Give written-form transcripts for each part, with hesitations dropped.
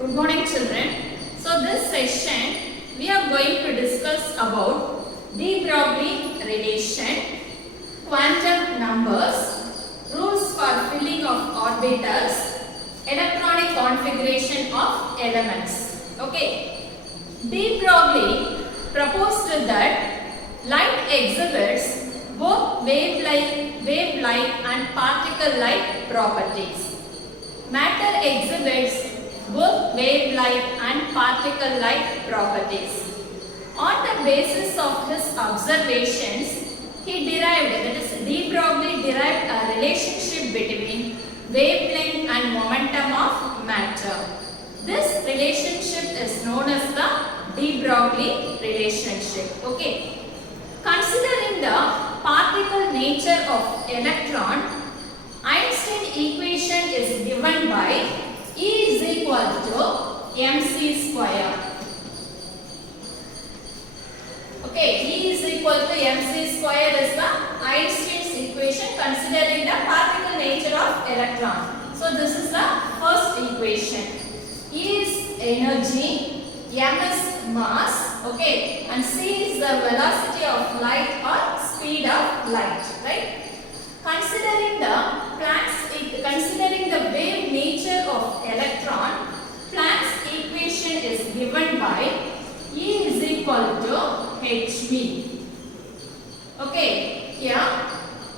Good morning children. So this session we are going to discuss about de Broglie relation, quantum numbers, rules for filling of orbitals, electronic configuration of elements. Okay. De Broglie proposed that light exhibits both wave-like and particle-like properties. Matter exhibits both wave-like and particle-like properties. On the basis of his observations, he derived, that is, de Broglie derived a relationship between wavelength and momentum of matter. This relationship is known as the de Broglie relationship. Okay. Considering the particle nature of electron, Einstein equation is given by E is equal to mc square. Okay, E is equal to mc square is the Einstein's equation considering the particle nature of electron. So this is the first equation. E is energy, m is mass, okay, and c is the velocity of light or speed of light, right? Considering the wave nature of electron, Planck's equation is given by E is equal to hv. Okay, here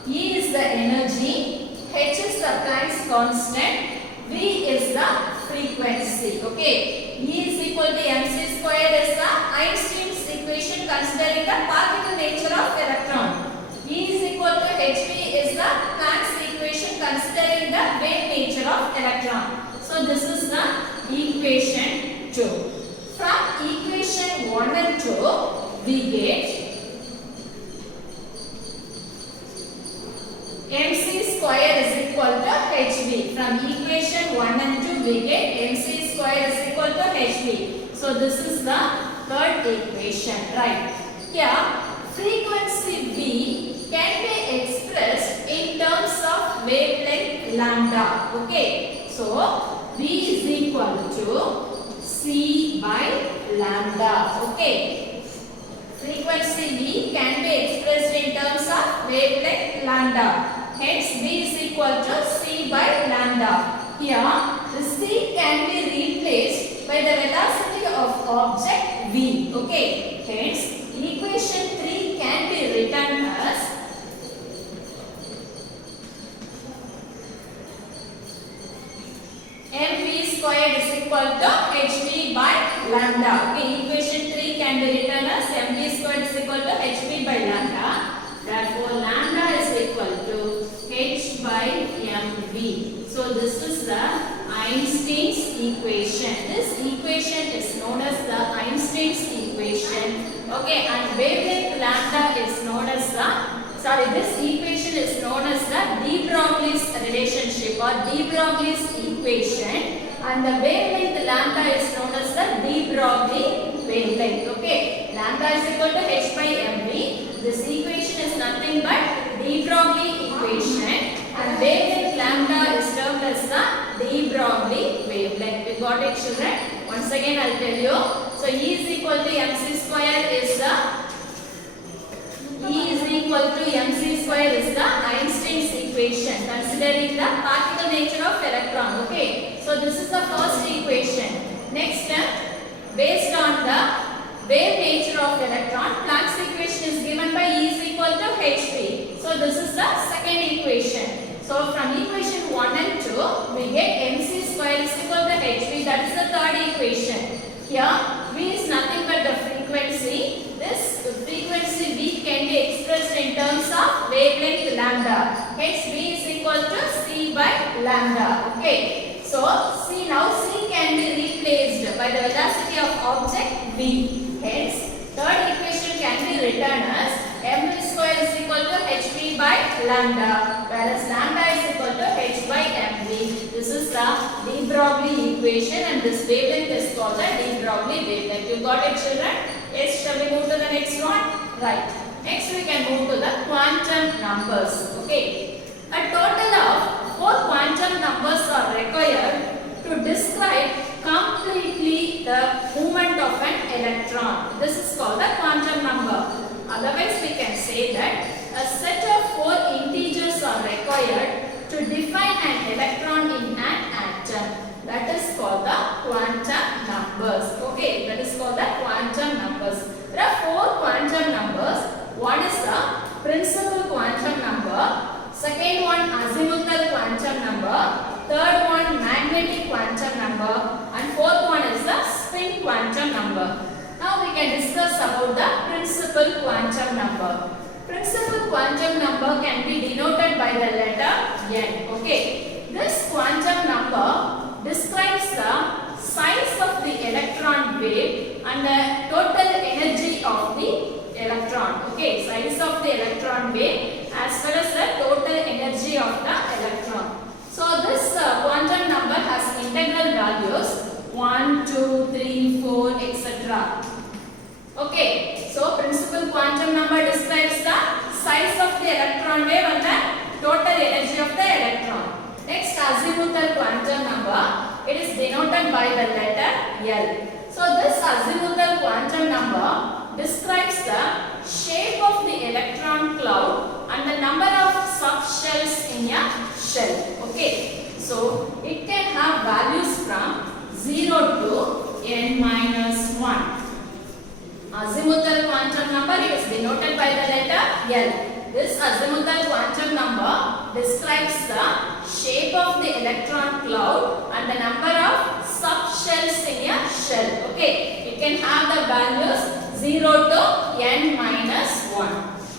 E is the energy, h is the Planck's constant, v is the frequency. Okay, E is equal to mc square is the Einstein's equation considering the particle nature of electron. E is equal to hv is the Planck's equation considering the wave nature of electron. So this is the equation 2. From equation 1 and 2 we get mc square is equal to hv. From equation 1 and 2 we get mc square is equal to hv. So this is the third equation, right? Here frequency v can be expressed in terms of wavelength lambda. Okay, so v is equal to c by lambda. Okay, frequency v can be expressed in terms of wavelength lambda. Hence v is equal to c by lambda. Here the c can be replaced by the velocity of object v. Okay, hence equation 3 can be written as mv squared is equal to hv by lambda. Okay, equation 3 can be written as mv squared is equal to hv by lambda. Therefore, lambda is equal to h by mv. So this is the Einstein's equation. This equation is known as the Einstein's equation. Okay, and wavelength lambda is known as this equation is known as the de Broglie's relationship or de Broglie's equation, and the wavelength lambda is known as the de Broglie wavelength. Okay, lambda is equal to h by mv. This equation is nothing but de Broglie equation, and wavelength lambda is termed as the de Broglie wavelength. We got it, children? Once again I will tell you. So E is equal to mc square is the Einstein's equation considering the particle nature of electron. Okay, so this is the first equation. Next, based on the wave nature of electron, Planck's equation is given by E is equal to hv. So this is the second equation. So from equation 1 and 2 we get mc square is equal to hv. That is the third equation. Here v is nothing but the frequency. This frequency v can be expressed in terms of wavelength lambda. Hence v is equal to c by lambda. Okay, so now c can be replaced by the velocity of object v. Hence third equation can be written as mv square is equal to hv by lambda, whereas lambda is equal to h by mv. This is the de Broglie equation, and this wavelength is called the de Broglie wavelength. You got it, children? Yes, shall we move to the next one? Right. Next we can move to the quantum numbers. Okay. A total of 4 quantum numbers are required to describe complete the movement of an electron. This is called the quantum number. Otherwise, we can say that a set of 4 integers are required to define an electron in an atom. That is called the quantum numbers. Okay, that is called the quantum numbers. There are 4 quantum numbers. One is the principal quantum number. Second one, azimuthal quantum number. Third one, magnetic quantum number. And fourth one is the spin quantum number. Now we can discuss about the principal quantum number. Principal quantum number can be denoted by the letter n. Okay. This quantum number describes the size of the electron wave and the total energy of the electron. Okay, size of the electron wave as well as the total energy of the electron. So this quantum number has integral values 1, 2, 3, 4, etc. Okay, so principal quantum number describes the size of the electron wave and the total energy of the electron. Next, azimuthal quantum number, it is denoted by the letter L. So this azimuthal quantum number describes the shape of the electron cloud and the number of subshells in a shell. Okay, so it can have values from 0 to n minus 1. Azimuthal quantum number is denoted by the letter L. This azimuthal quantum number describes the shape of the electron cloud and the number of subshells in a shell. Okay, it can have the values 0 to n minus 1.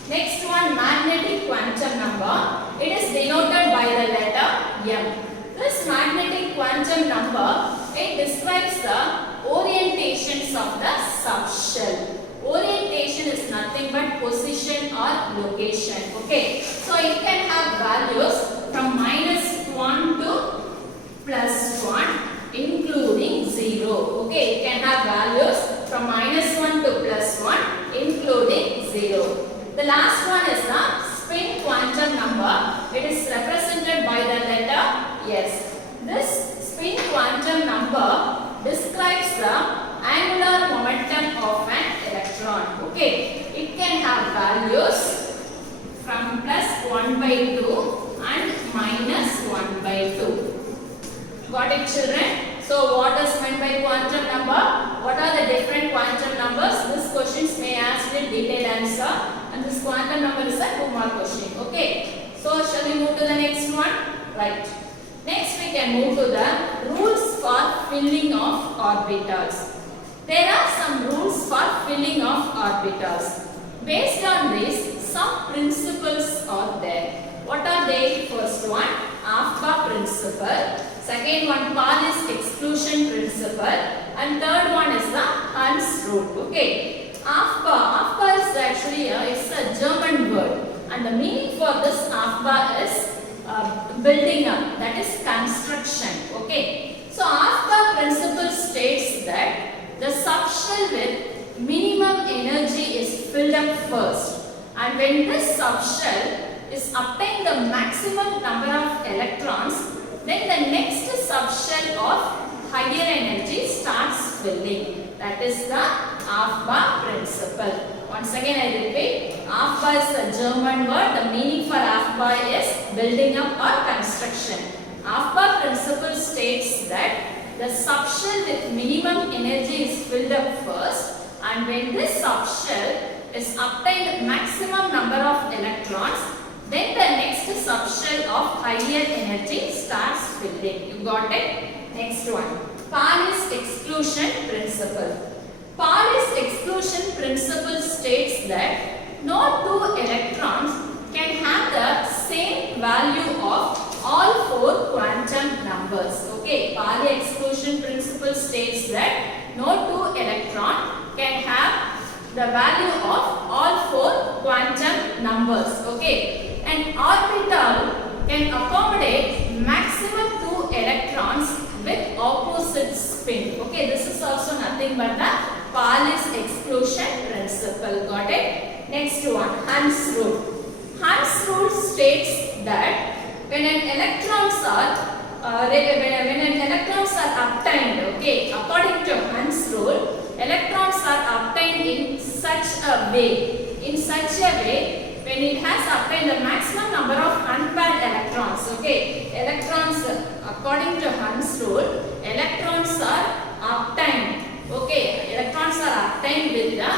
Next one, magnetic quantum number. It is denoted by the letter M. This magnetic quantum number, it describes the orientations of the subshell. Orientation is nothing but position or location. Okay, so it can have values from minus 1 to plus 1 including 0. Okay, it can have values from minus 1 to plus 1 including 0. The last one is the spin quantum number. It is represented by the letter S. This spin quantum number describes the angular momentum of an electron. Okay, it can have values from plus 1 by 2 and minus 1 by 2. Got it, children? So what is meant by quantum number? What are the different quantum numbers? This questions may ask with detailed answer. And this quantum number is a 2-mark question. Okay. So shall we move to the next one? Right. Next we can move to the rules for filling of orbitals. There are some rules for filling of orbitals. Based on this, some principles are there. What are they? First one, AFBA principle. Second one, Pauli's exclusion principle. And third one is the Hund's rule. Okay. AFBA is actually it's a German word. And the meaning for this AFBA is building up. That is construction. Okay. So AFBA principle states that the subshell with minimum energy is filled up first. And when this subshell is obtained the maximum number of electrons, then the next subshell of higher energy starts filling. That is the AFBA principle. Once again I repeat, AFBA is a German word. The meaning for AFBA is building up or construction. AFBA principle states that the subshell with minimum energy is filled up first, and when this subshell is obtained maximum number of electrons, then the next subshell of higher energy starts filling. You got it? Next one. Pauli's exclusion principle. Pauli's exclusion principle states that no two electrons can have the same value of all 4 quantum numbers. Okay, Pauli exclusion principle states that no 2 electron can have the value of all 4 quantum numbers. Okay, an orbital can accommodate maximum 2 electrons with opposite spin. Okay, this is also nothing but the Pauli's exclusion principle. Got it? Next one, Hund's rule. Hund's rule states that when electrons are obtained, okay, according to Hund's a way. In such a way, when it has obtained the maximum number of unpaired electrons. Okay, electrons according to Hund's rule, electrons are obtained. Okay, electrons are obtained with the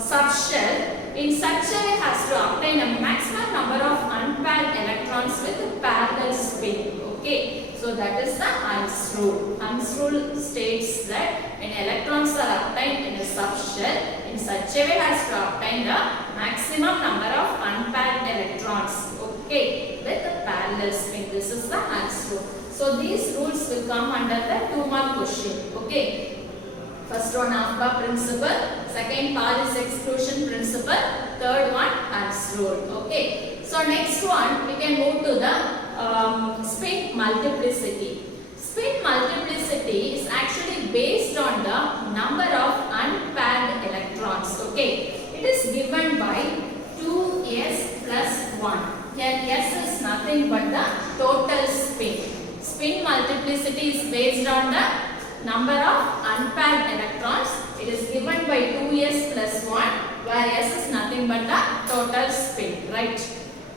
subshell in such a way has to obtain a maximum number of unpaired electrons with parallel spin. Okay, so that is the Hund's rule. Hund's rule states that when electrons are obtained in a subshell, in such a way has to obtain the maximum number of unpaired electrons. Okay, with the parallel spin. This is the Hund's rule. So these rules will come under the 2-mark question. Okay. First one, Ahbab principle. Second, Paris exclusion principle. Third one, Hund's rule. Okay. So next one, we can move to the spin multiplicity. Spin multiplicity is actually based on the number of unpaired electrons. Okay. It is given by 2s plus 1. Here s is nothing but the total spin. Spin multiplicity is based on the number of unpaired electrons. It is given by 2s plus 1, where s is nothing but the total spin, right?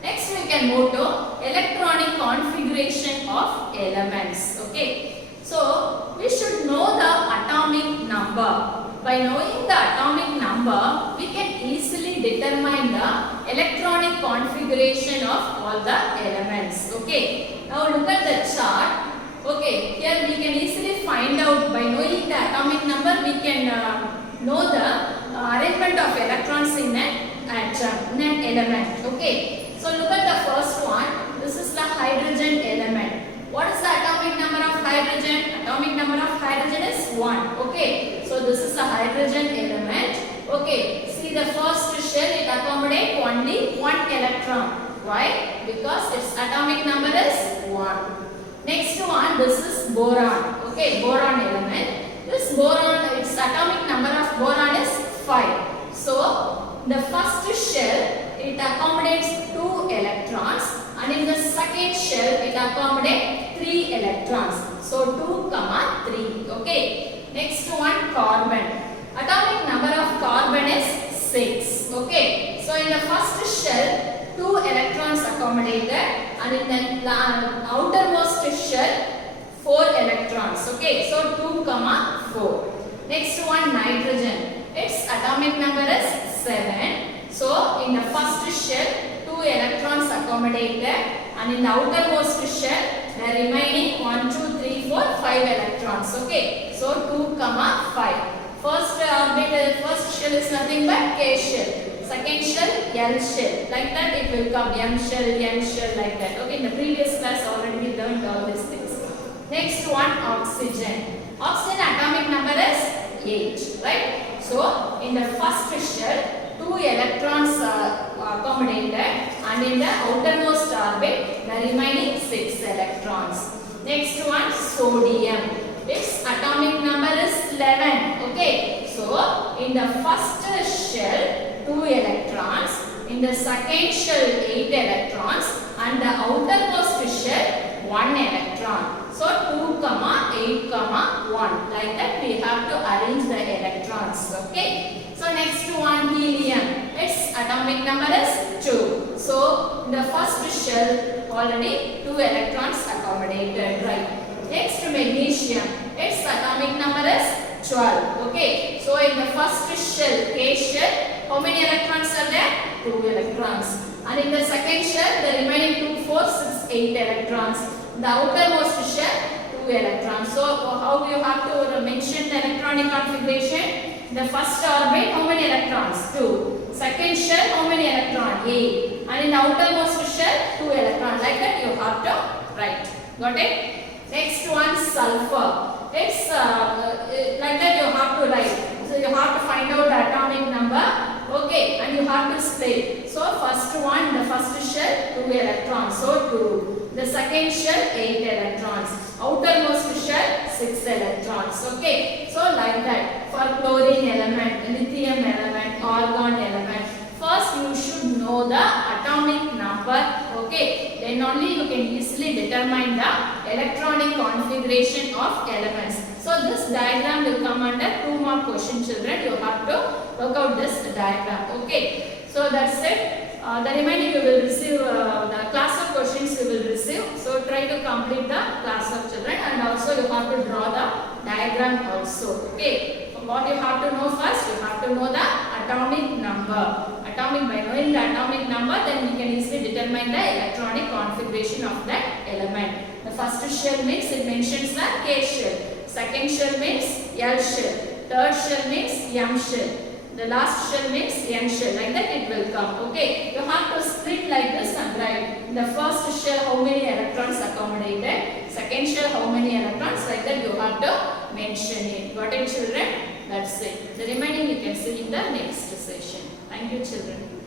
Next we can move to electronic configuration of elements. Okay, so we should know the atomic number. By knowing the atomic number, we can easily determine the electronic configuration of all the elements. Okay, now look at the chart. Okay, here we can easily find out by knowing the atomic number, we can know the arrangement of electrons in an atom, in an element. Okay, so look at the first one. This is the hydrogen element. What is the atomic number of hydrogen? Atomic number of hydrogen is 1. Okay, so this is the hydrogen element. Okay, see the first shell, it accommodates only 1 electron. Why? Because its atomic number is 1. Next one, this is boron. Okay, boron element. This boron, its atomic number of boron is 5. So, the first shell, it accommodates 2 electrons, and in the second shell, it accommodates 3 electrons. So, 2, 3. Okay. Next one, carbon. Atomic number of carbon is 6. Okay. So, in the first shell, 2 electrons accommodated, and in the outermost shell 4 electrons. Okay, so 2, 4. Next one, nitrogen. Its atomic number is 7. So in the first shell 2 electrons accommodated, and in the outermost shell the remaining 1, 2, 3, 4, 5 electrons. Okay, so 2, 5. First orbit, first shell is nothing but K shell. Second shell, L shell. Like that it will come M shell, N shell, like that. Okay, in the previous class already we learned all these things. Next one, oxygen. Oxygen atomic number is 8, right? So, in the first shell, 2 electrons are accommodated, and in the outermost orbit, the remaining 6 electrons. Next one, sodium. Its atomic number is 11. Okay, so in the first shell, 2 electrons, in the second shell 8 electrons, and the outermost shell 1 electron. So 2, 8, 1. Like that we have to arrange the electrons. Okay. So next one, helium. Its atomic number is 2. So in the first shell already 2 electrons accommodated, right? Next, magnesium. Its atomic number is 12. Okay. So in the first shell, K shell, how many electrons are there? 2 electrons. And in the second shell, the remaining 2, 4, 6, 8 electrons. The outermost shell, 2 electrons. So how you have to mention the electronic configuration? The first orbit, how many electrons? 2. Second shell, how many electrons? 8. And in the outermost shell, 2 electrons. Like that you have to write. Got it? Next one, sulfur. It's like that you have to write. So you have to find out the atomic number. Okay, and you have to split. So first one, the first shell 2 electrons, so 2. The second shell 8 electrons. Outermost shell 6 electrons. Okay, so like that. For chlorine element, lithium element, argon element, first you should know the atomic number. Okay, then only you can easily determine the electronic configuration of elements. So this diagram will come under 2-mark question, children. You have to work out this diagram. Okay. So that's it. The remaining you will receive the class of questions you will receive. So try to complete the class of children, and also you have to draw the diagram also. Okay. What you have to know first, you have to know the atomic number. By knowing the atomic number, then we can easily determine the electronic configuration of that element. The first shell means it mentions the K shell. Second shell means L shell. Third shell means M shell. The last shell means N shell. Like that it will come. Okay. You have to split like this and write. In the first shell how many electrons accommodated. Second shell how many electrons. Like that you have to mention it. Got it, children? That's it. The remaining you can see in the next session. Thank you, children.